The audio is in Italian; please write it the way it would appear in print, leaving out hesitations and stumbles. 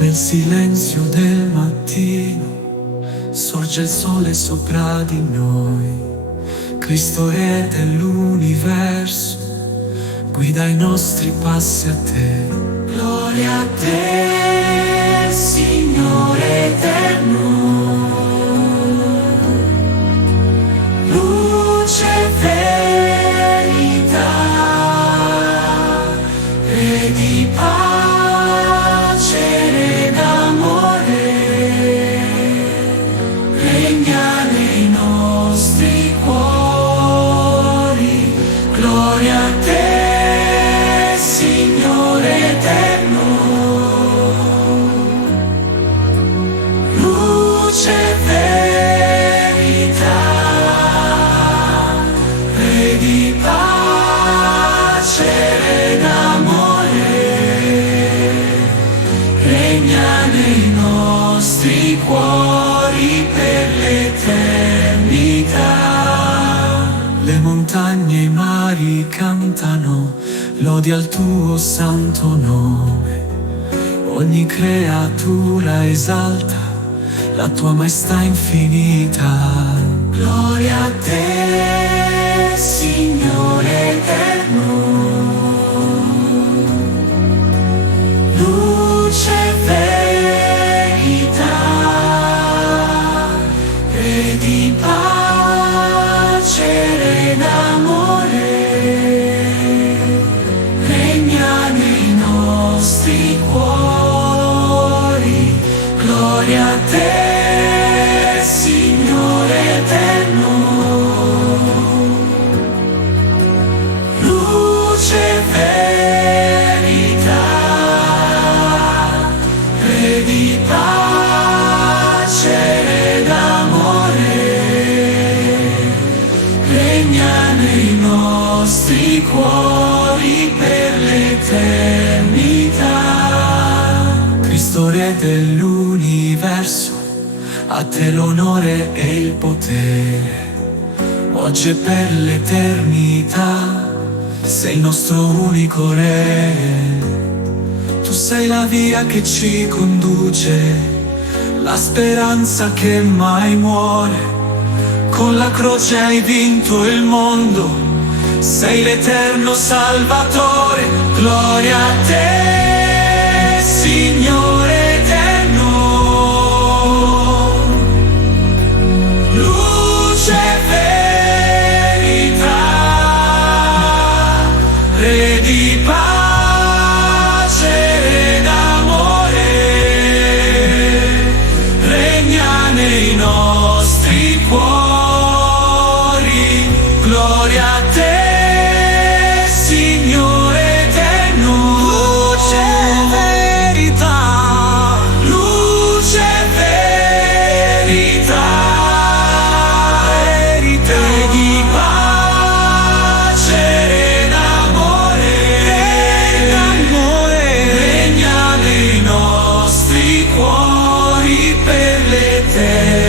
Nel silenzio del mattino sorge il sole sopra di noi. Cristo Re dell'universo guida i nostri passi a te. Gloria a te, Signore eterno, luce e verità, Re di pace ed amore, regna nei nostri cuori. Gloria a te, Signore eterno, luce e verità, Re di pace ed amore, regna nei nostri cuori per l'eternità. Le montagne e i mari cantano lodi al tuo santo nome. Ogni creatura esalta la tua maestà infinita. Gloria a te, Signore eterno, luce e verità, Re di pace ed amore, regna nei nostri cuori. Gloria a te, Signore eterno, luce e verità, Re di pace ed amore, regna nei nostri cuori per l'eternità. Cristo Re dell'universo, a te l'onore e il potere, oggi e per l'eternità. Sei il nostro unico Re. Tu sei la via che ci conduce, la speranza che mai muore. Con la croce hai vinto il mondo, sei l'eterno Salvatore. Gloria a te, Signore eterno, luce e verità, Re di pace ed amore, regna nei nostri cuori. Gloria a te, Signore eterno, luce e verità, luce e verità, Re di pace ed amore, regna nei nostri cuori per l'eternità.